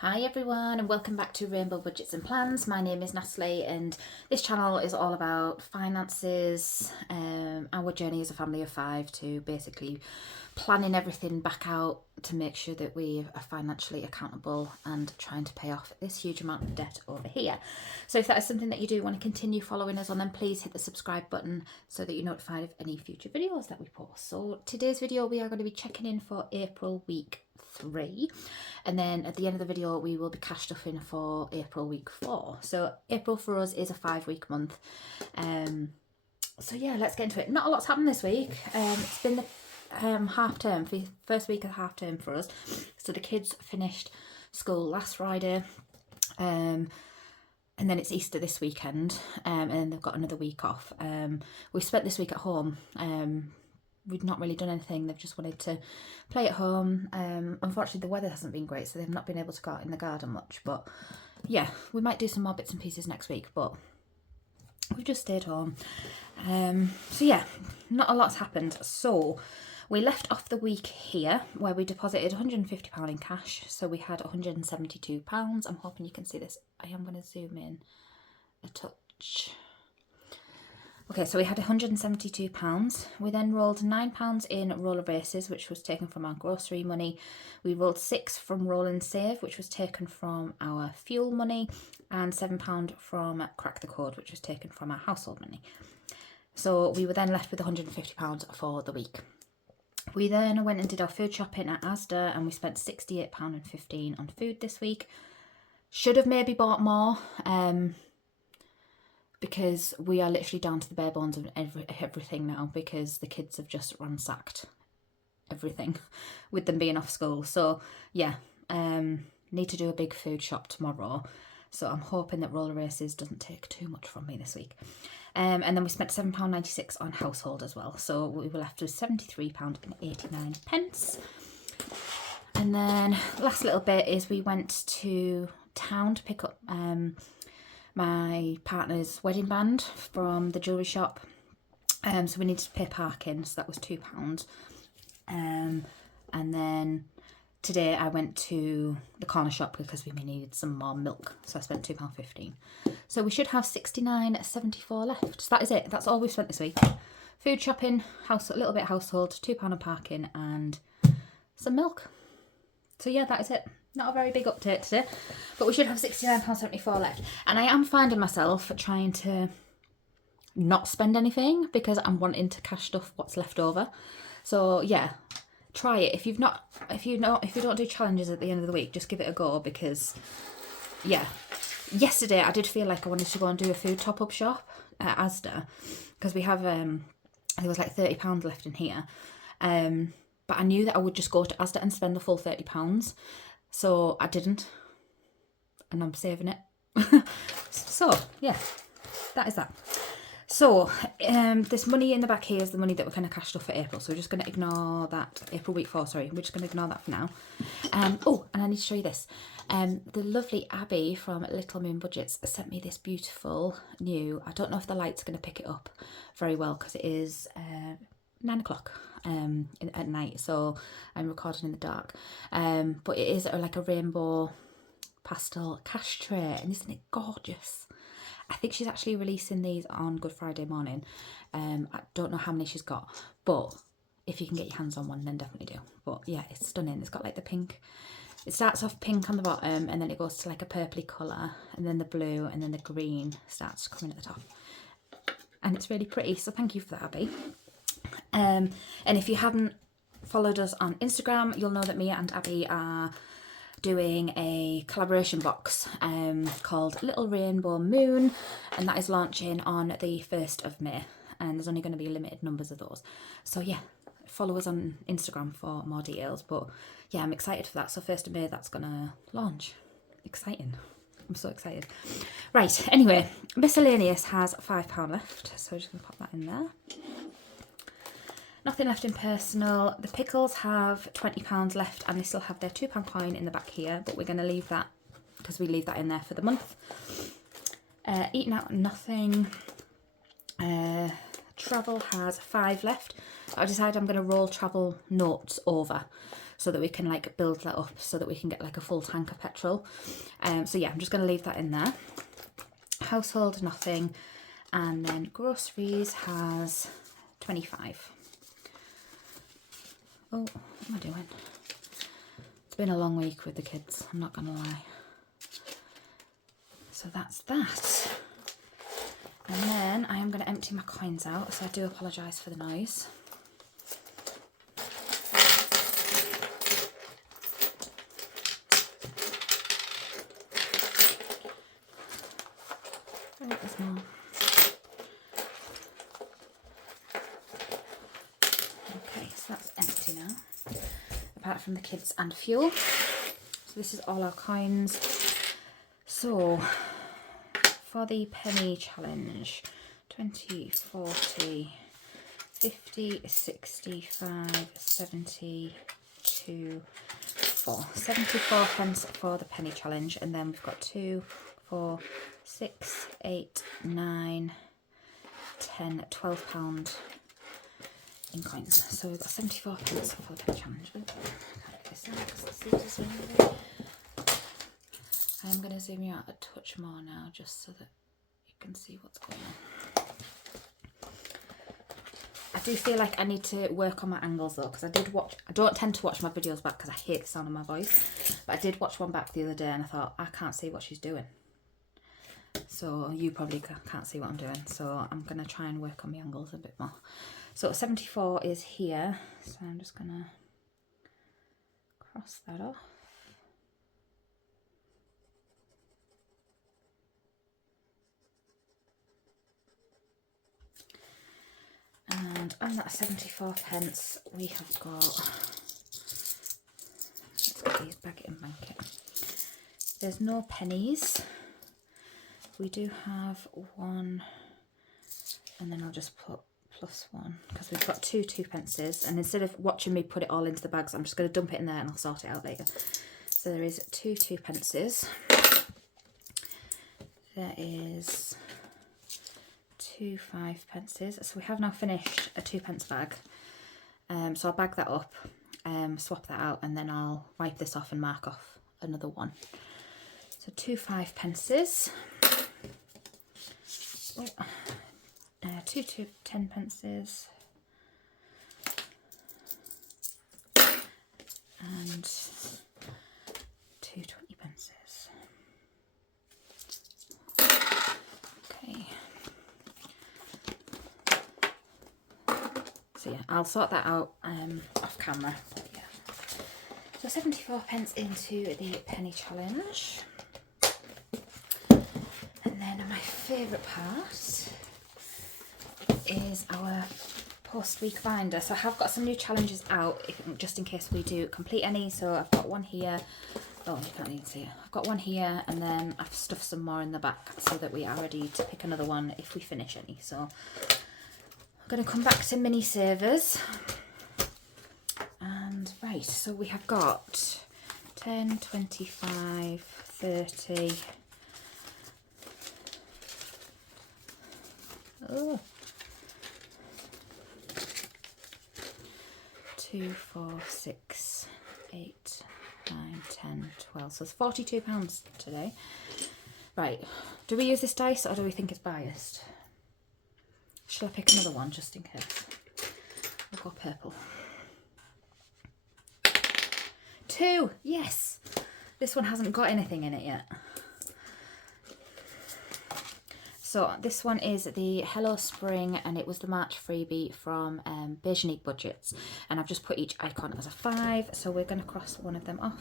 Hi everyone and welcome back to Rainbow Budgets and Plans. My name is Natalie and this channel is all about finances, our journey as a family of five to basically planning everything back out to make sure that we are financially accountable and trying to pay off this huge amount of debt over here. So if that is something that you do want to continue following us on, then please hit the subscribe button so that you're notified of any future videos that we post. So today's video we are going to be checking in for April week 3, and then at the end of the video we will be cash stuffing for April week 4. So April for us is a 5-week month. So yeah, let's get into it. Not a lot's happened this week. It's been the half term, for the first week of half term for us. So the kids finished school last Friday, and then it's Easter this weekend, and then they've got another week off. We spent this week at home. We've not really done anything. They've just wanted to play at home. Unfortunately, the weather hasn't been great, so they've not been able to go out in the garden much. But yeah, we might do some more bits and pieces next week, but we've just stayed home. So yeah, not a lot's happened. So we left off the week here where we deposited £150 in cash. So we had £172. I'm hoping you can see this. I am going to zoom in a touch. Okay, so we had £172. We then rolled £9 in roller races, which was taken from our grocery money. We rolled £6 from roll and save, which was taken from our fuel money, and £7 from crack the code, which was taken from our household money. So we were then left with £150 for the week. We then went and did our food shopping at Asda, and we spent £68.15 on food this week. Should have maybe bought more, because we are literally down to the bare bones of everything now, because the kids have just ransacked everything with them being off school. So yeah, need to do a big food shop tomorrow. So I'm hoping that roller races doesn't take too much from me this week. And then we spent £7.96 on household as well. So we were left with £73.89. And then last little bit is we went to town to pick up my partner's wedding band from the jewellery shop. So we needed to pay parking, so that was £2. And then today I went to the corner shop because we needed some more milk, so I spent £2.15. So we should have £69.74 left. So that is it. That's all we've spent this week. Food shopping, a little bit household, £2 on parking, and some milk. So yeah, that is it. Not a very big update today, but we should have £69.74 left. And I am finding myself trying to not spend anything because I'm wanting to cash stuff what's left over. So yeah, try it. If you don't do challenges at the end of the week, just give it a go, because yeah, yesterday I did feel like I wanted to go and do a food top-up shop at Asda, because we have there was like £30 left in here, but I knew that I would just go to Asda and spend the full £30. So I didn't, and I'm saving it. So yeah, that is that. So this money in the back here is the money that we're kind of cashed off for April. So we're just going to ignore that. April week 4, sorry. We're just going to ignore that for now. Oh, and I need to show you this. The lovely Abby from Little Moon Budgets sent me this beautiful new, I don't know if the light's going to pick it up very well because it is 9 o'clock at night, so I'm recording in the dark, but it is like a rainbow pastel cash tray, and isn't it gorgeous? I think she's actually releasing these on Good Friday morning. I don't know how many she's got, but if you can get your hands on one, then definitely do. But yeah, it's stunning. It's got like the pink, it starts off pink on the bottom, and then it goes to like a purpley colour, and then the blue, and then the green starts coming at the top, and it's really pretty. So thank you for that, Abby. And if you haven't followed us on Instagram, you'll know that me and Abby are doing a collaboration box called Little Rainbow Moon, and that is launching on the 1st of May, and there's only going to be limited numbers of those. So yeah, follow us on Instagram for more details. But yeah, I'm excited for that. So 1st of May, that's going to launch. Exciting. I'm so excited. Right, anyway, miscellaneous has £5 left, so we're just going to pop that in there. Nothing left in personal. The pickles have £20 left, and they still have their £2 coin in the back here, but we're going to leave that because we leave that in there for the month. Eating out, nothing. Travel has £5 left. I decided I'm going to roll travel notes over. so that we can like build that up so that we can get like a full tank of petrol. So yeah, I'm just going to leave that in there. Household, nothing. And then groceries has 25. Oh, what am I doing? It's been a long week with the kids, I'm not going to lie. So that's that. And then I am going to empty my coins out, so I do apologise for the noise. Oh, there's more. Okay, so that's empty now, apart from the kids and fuel. So this is all our coins. So for the penny challenge, 20, 40, 50, 65, 72, 74 pence for the penny challenge, and then we've got 2, 4, 6, 8, 9, 10, £12 in coins. So we've got 74 pence for the penny challenge. Oh, I can't get this out because the scissors are in the way. I'm going to zoom you out a touch more now just so that you can see what's going on. I do feel like I need to work on my angles though, because I don't tend to watch my videos back because I hate the sound of my voice, but I did watch one back the other day and I thought, I can't see what she's doing. So you probably can't see what I'm doing, so I'm going to try and work on my angles a bit more. So 74 is here, so I'm just going to cross that off. And on that 74 pence, we have got, let's get these, bag it and bank it. There's no pennies. We do have one, and then I'll just put +1 because we've got two 2p, and instead of watching me put it all into the bags, I'm just going to dump it in there and I'll sort it out later. So there is two 2p. There is two 5p. So we have now finished a 2p bag. So I'll bag that up, swap that out, and then I'll wipe this off and mark off another one. So two 5p. Oh, two 10p. And two 20p. Okay. So yeah, I'll sort that out off camera. But yeah. So 74 pence into the penny challenge. And then my favourite part is our post-week binder. So I have got some new challenges out, just in case we do complete any. So I've got one here. Oh, you can't even see it. I've got one here, and then I've stuffed some more in the back so that we are ready to pick another one if we finish any. So I'm going to come back to mini savers. And right, so we have got 10, 25, 30. Oh. 2, 4, 6, 8, 9, 10, 12. So it's £42 today. Right, do we use this dice or do we think it's biased? Shall I pick another one just in case? We'll go purple. 2, yes! This one hasn't got anything in it yet. So this one is the Hello Spring, and it was the March freebie from Beige Budgets, and I've just put each icon as a 5, so we're going to cross one of them off.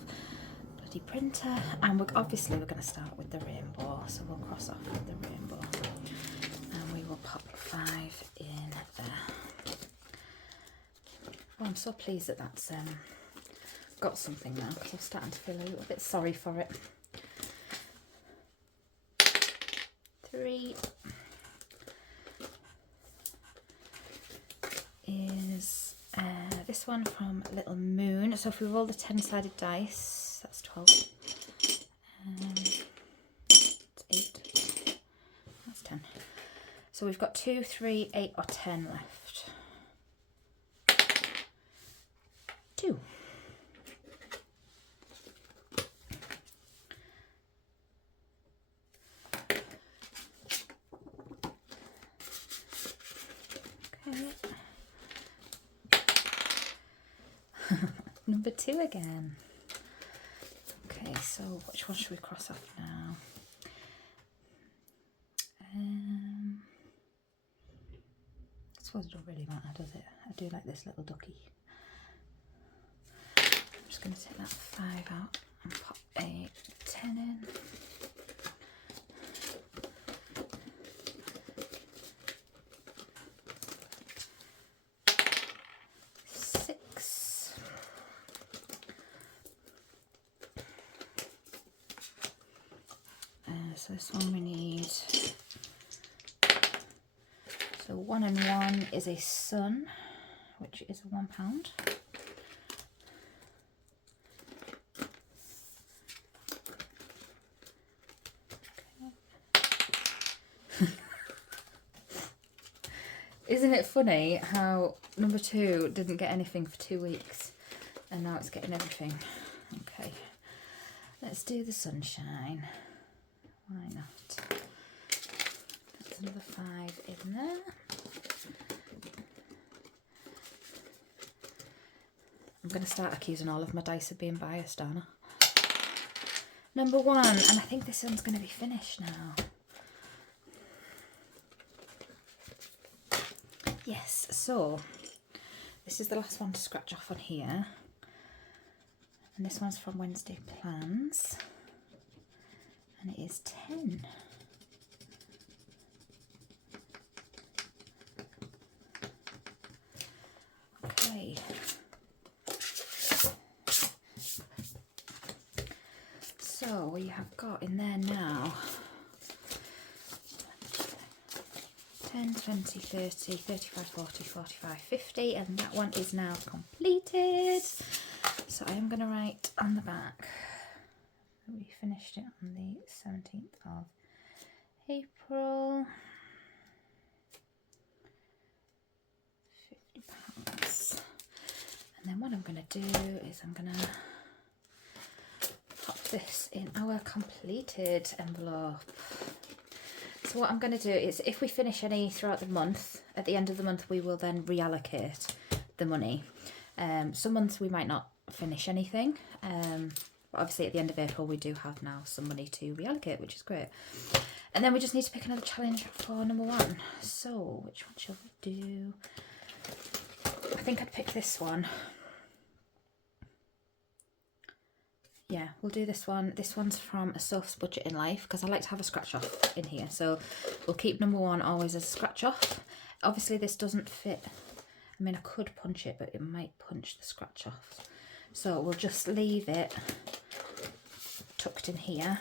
Bloody printer, and obviously we're going to start with the rainbow, so we'll cross off with the rainbow, and we will pop 5 in there. Oh, I'm so pleased that that's got something now, because I'm starting to feel a little bit sorry for it. 3 is this one from Little Moon. So if we roll the 10-sided dice, that's 12. It's 8. That's 10. So we've got 2, 3, 8 or 10 left. 2. number 2 again. Okay, so which one should we cross off now? I suppose it don't really matter, does it? I do like this little ducky. I'm just going to take that 5 out and pop a 10 in. So this one we need, so 1 and 1 is a sun, which is £1. Okay. Isn't it funny how number 2 didn't get anything for 2 weeks and now it's getting everything? Okay, let's do the sunshine. Why not? That's another 5 in there. I'm going to start accusing all of my dice of being biased, aren't I? Number 1, and I think this one's going to be finished now. Yes, so this is the last one to scratch off on here. And this one's from Wednesday Plans. And it is 10. Okay. So we have got in there now 10, 20, 30, 35, 40, 45, 50, and that one is now completed. So I am going to write on the back, we finished it on the 17th of April. £50. And then what I'm going to do is I'm going to pop this in our completed envelope. So what I'm going to do is, if we finish any throughout the month, at the end of the month we will then reallocate the money. Some months we might not finish anything, but obviously at the end of April we do have now some money to reallocate, which is great. And then we just need to pick another challenge for number 1. So which one shall we do? I think I'd pick this one. Yeah, we'll do this one. This one's from A Soph's Budget in Life, because I like to have a scratch off in here. So we'll keep number 1 always as a scratch off. Obviously this doesn't fit. I mean, I could punch it, but it might punch the scratch off. So we'll just leave it tucked in here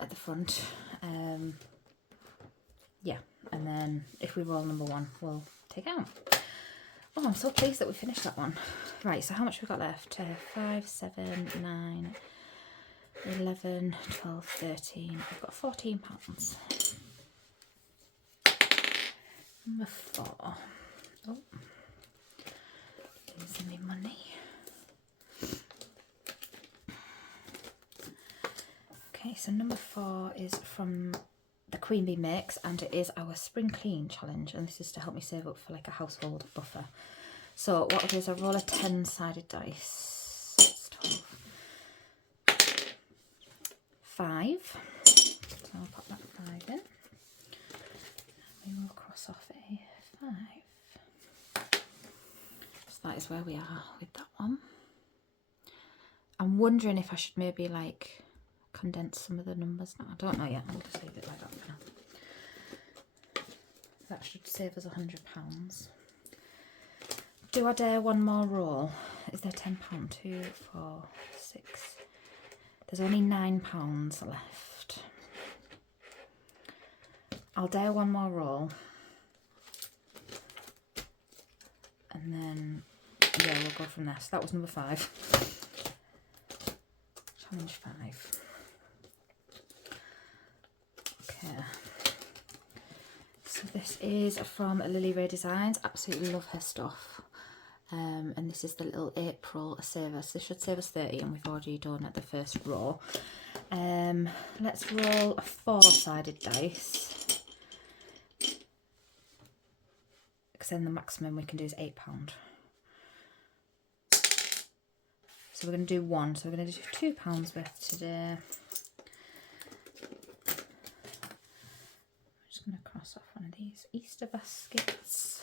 at the front. Yeah, and then if we roll number 1, we'll take it out. Oh, I'm so pleased that we finished that one. Right, so how much have we got left? 5, 7, 9, 11, 12, 13. We've got £14. Number 4. Oh, losing me money. Okay, so number 4 is from the Queen Bee Mix, and it is our Spring Clean challenge, and this is to help me save up for like a household buffer. So what I'll do is I'll roll a 10-sided dice. It's 12. 5. So I'll pop that 5 in. We will cross off a 5. So that is where we are with that one. I'm wondering if I should maybe like condense some of the numbers now. I don't know yet. I'll just leave it like that for now. That should save us £100. Do I dare one more roll? Is there £10? 2, 4, 6. There's only £9 left. I'll dare one more roll. And then, yeah, we'll go from there. So that was number 5. Challenge 5. Okay. So this is from Lily Ray Designs. Absolutely love her stuff. And this is the little April saver. So this should save us 30, and we've already done at the first row. Let's roll a 4-sided dice, because then the maximum we can do is £8. So we're going to do one. So we're going to do £2 worth today. I'm just going to cross off one of these Easter baskets.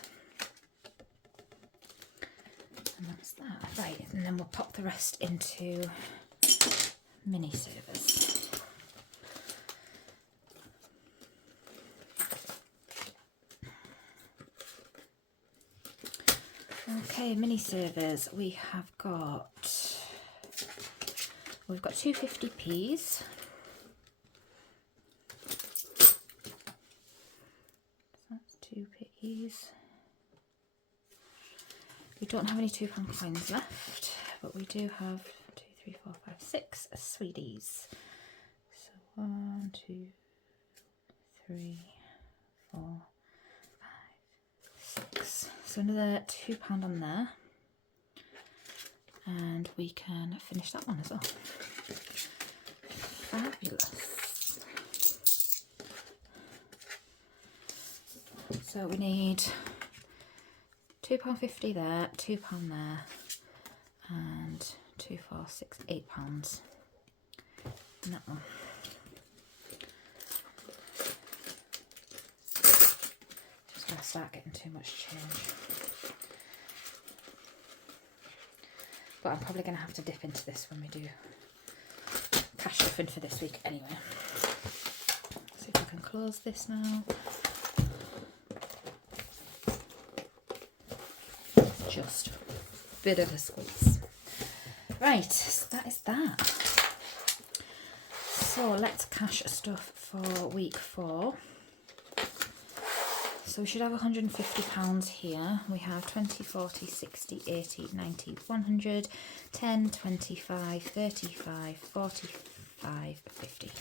And that's that. Right, and then we'll pop the rest into mini servers. Okay, mini servers. We've got 250p's. That's 2p's. We don't have any £2 coins left, but we do have 2, 3, 4, 5, 6 sweeties. So 1, 2, 3, 4, 5, 6. So another £2 on there, and we can finish that one as well. Fabulous. So we need £2.50 there, £2 there, and 2, 4, 6, £8 in that one. Just gonna start getting too much change. But I'm probably gonna have to dip into this when we do cash stuffing for this week anyway. See if I can close this now. Just a bit of a squeeze. Right, so that is that. So let's cash stuff for week 4. So we should have £150 here. We have 20, 40, 60, 80, 90, 100, 10, 25, 35, 45, 50.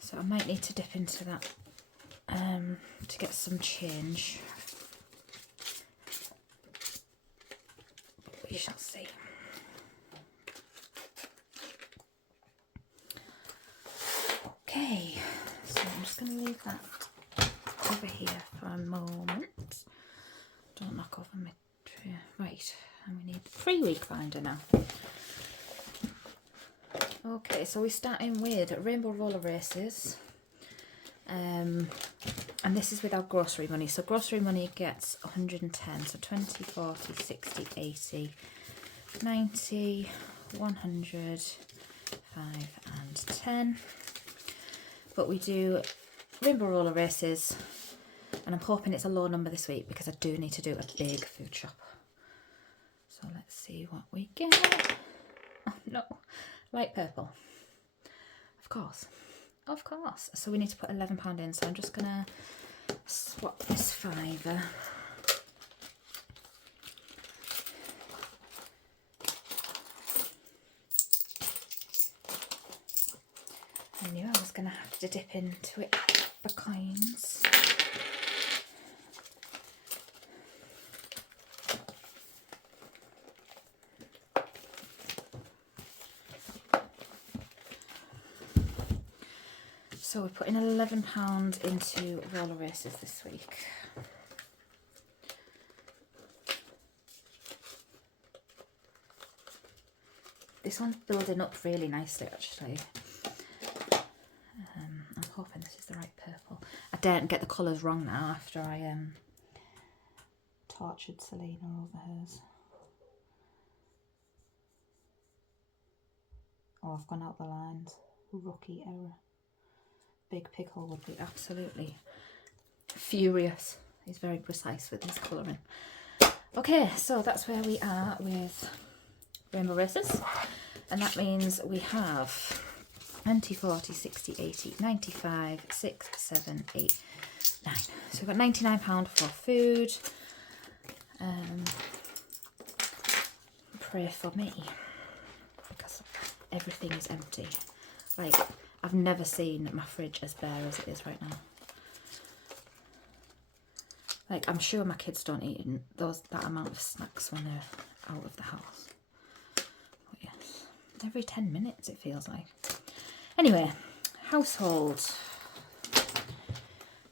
So I might need to dip into that to get some change. We shall see. Okay, so I'm just going to leave that over here for a moment. Don't knock over my tray. Right, and we need the 3-week binder now. Okay, so we're starting with rainbow roller races. And this is without grocery money. So grocery money gets 110. So 20, 40, 60, 80, 90, 100, 5 and 10. But we do rainbow roller races, and I'm hoping it's a low number this week because I do need to do a big food shop. So let's see what we get. Oh no, light purple. Of course. Of course. So we need to put £11 in, so I'm just gonna swap this £5. I knew I was gonna have to dip into it for coins. So we're putting £11 into roller races this week. This one's building up really nicely actually. I'm hoping this is the right purple. I daren't get the colours wrong now after I tortured Selena over hers. Oh, I've gone out the lines. Rookie error. Big Pickle would be absolutely furious. He's very precise with his colouring. Okay, so that's where we are with rainbow races. And that means we have 20, 40, 60, 80, 95, 6, 7, 8, 9. So we've got £99 for food. Pray for me, because everything is empty. Like, I've never seen my fridge as bare as it is right now. Like, I'm sure my kids don't eat that amount of snacks when they're out of the house. But yes, every 10 minutes it feels like. Anyway, household.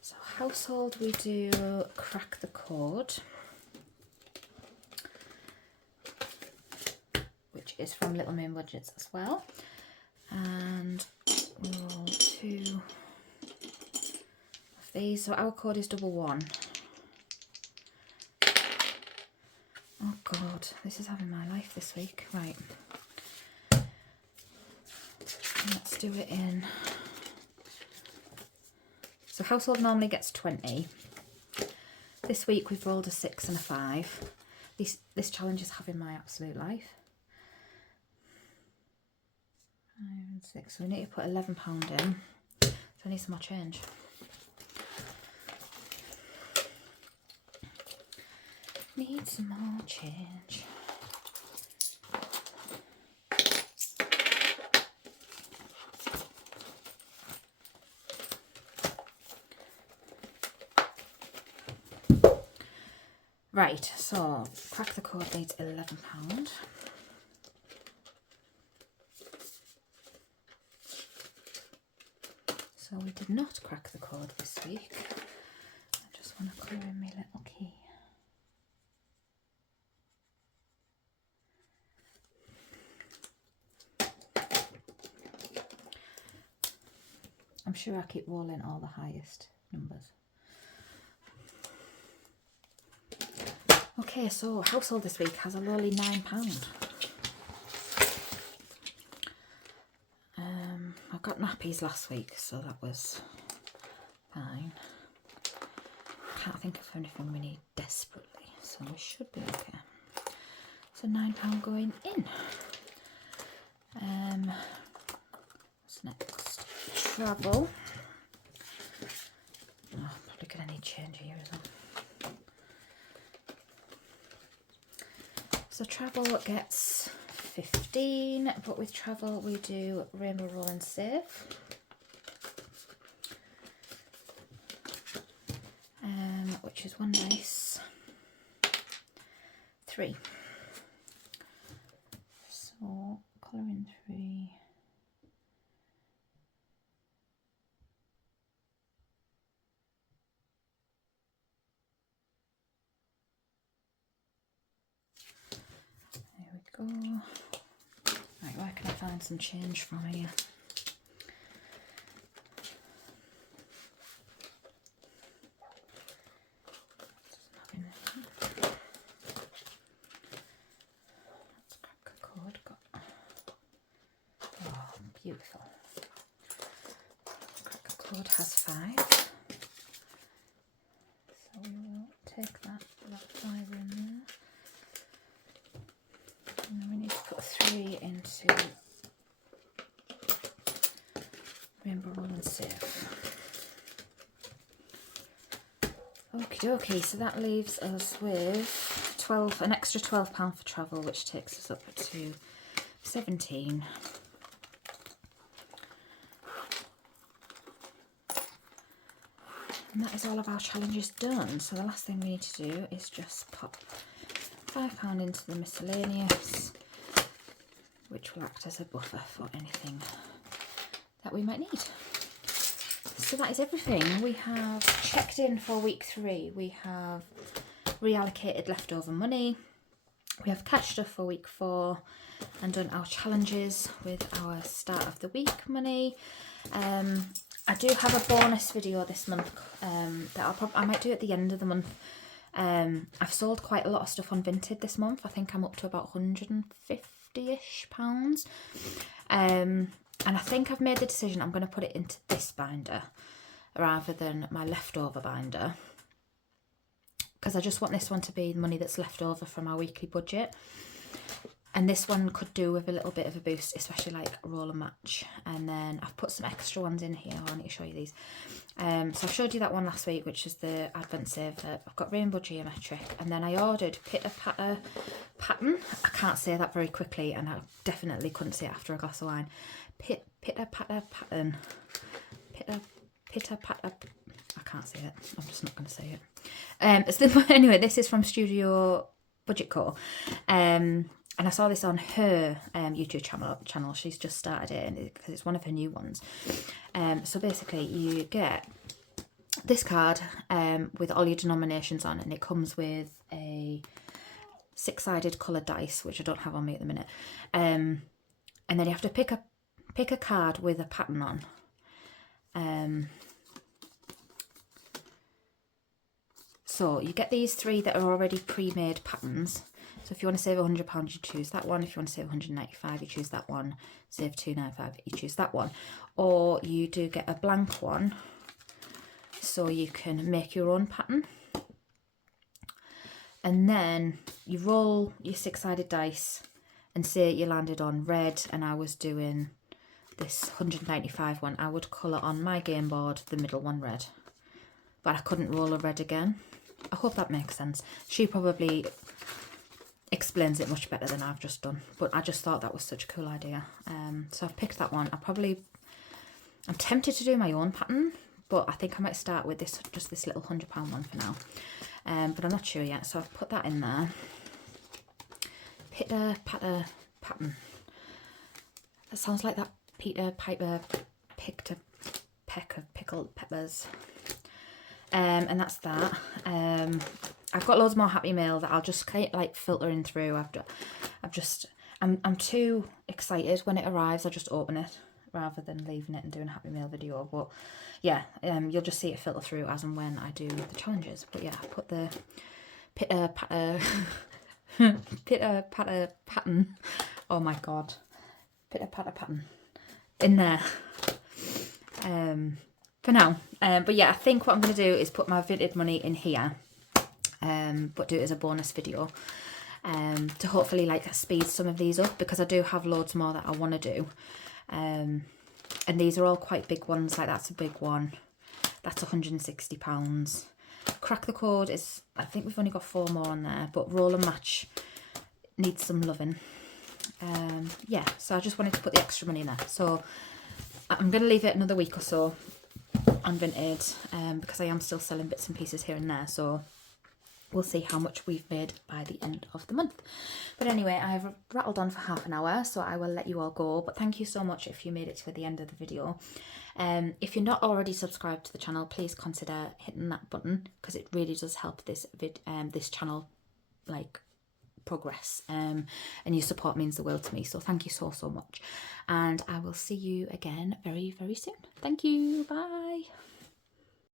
So household, we do crack the code, which is from Little Moon Budgets as well. And roll 2 of these. So our code is 11. Oh God, this is having my life this week. Right. Let's do it in. So household normally gets 20. This week we've rolled a 6 and a 5. This challenge is having my absolute life. 5 and 6. So we need to put £11 in. So I need some more change. Need some more change. Right, so crack the code needs £11. So we did not crack the code this week. I just want to colour in my little key. I'm sure I keep rolling all the highest numbers. Okay, so household this week has a lowly £9. I got nappies last week, so that was fine. Can't think of anything we need desperately, so we should be okay. So £9 going in. What's next? Travel. Oh, probably gonna need change here as well. So travel gets 15, but with travel we do rainbow roll and save. Which is one nice 3. So colour in 3. There we go. Right, where can I find some change from here? Beautiful. Cracker code has 5. So we will take that 5 in there. And then we need to put 3 into rainbow roll and save. Okie dokie, so that leaves us with an extra £12 for travel, which takes us up to 17. And that is all of our challenges done. So the last thing we need to do is just pop £5 into the miscellaneous, which will act as a buffer for anything that we might need. So that is everything. We have checked in for week 3. We have reallocated leftover money. We have cashed up for week 4 and done our challenges with our start of the week money. I do have a bonus video this month that I might do at the end of the month. I've sold quite a lot of stuff on Vinted this month. I think I'm up to about £150-ish. And I think I've made the decision I'm going to put it into this binder rather than my leftover binder, because I just want this one to be the money that's left over from our weekly budget. And this one could do with a little bit of a boost, especially like roll and match. And then I've put some extra ones in here. I need to show you these. So I showed you that one last week, which is the Advent Saver. I've got Rainbow Geometric. And then I ordered Pitter Patter Pattern. I can't say that very quickly, and I definitely couldn't say it after a glass of wine. Pitter Patter Pattern. Pitter Patter. I can't say it. I'm just not going to say it. Anyway, this is from Studio Budget Co. And I saw this on her YouTube channel. She's just started it because it's one of her new ones. So basically you get this card with all your denominations on, and it comes with a 6-sided coloured dice, which I don't have on me at the minute. And then you have to pick a card with a pattern on. So you get these 3 that are already pre-made patterns. So if you want to save £100, you choose that one. If you want to save £195, you choose that one. Save £295, you choose that one. Or you do get a blank one, so you can make your own pattern. And then you roll your 6-sided dice and say you landed on red, and I was doing this 195 one. I would colour on my game board the middle one red, but I couldn't roll a red again. I hope that makes sense. She probably explains it much better than I've just done, but I just thought that was such a cool idea. So I've picked that one. I'm tempted to do my own pattern, but I think I might start with this, just this little £100 one for now. But I'm not sure yet, so I've put that in there. Pitter patter pattern. That sounds like that Peter Piper picked a peck of pickled peppers. And that's that. I've got loads more Happy Mail that I'll just kind of like filtering through. I'm too excited when it arrives. I just open it rather than leaving it and doing a Happy Mail video. But yeah, you'll just see it filter through as and when I do the challenges. But yeah, I put the pitter patter pitter patter pattern. Oh my god, pitter patter pattern in there. For now. But yeah, I think what I'm going to do is put my Vinted money in here, but do it as a bonus video, to hopefully like speed some of these up, because I do have loads more that I want to do. And these are all quite big ones. Like that's a big one. That's £160. Crack the Code is, I think we've only got 4 more on there, but Roll and Match needs some loving. Yeah, so I just wanted to put the extra money in there. So I'm going to leave it another week or so on Vinted, because I am still selling bits and pieces here and there, so we'll see how much we've made by the end of the month. But anyway, I've rattled on for half an hour, so I will let you all go. But thank you so much if you made it to the end of the video. If you're not already subscribed to the channel, please consider hitting that button, because it really does help this channel like progress, and your support means the world to me. So thank you so much, and I will see you again very, very soon. Thank you. Bye.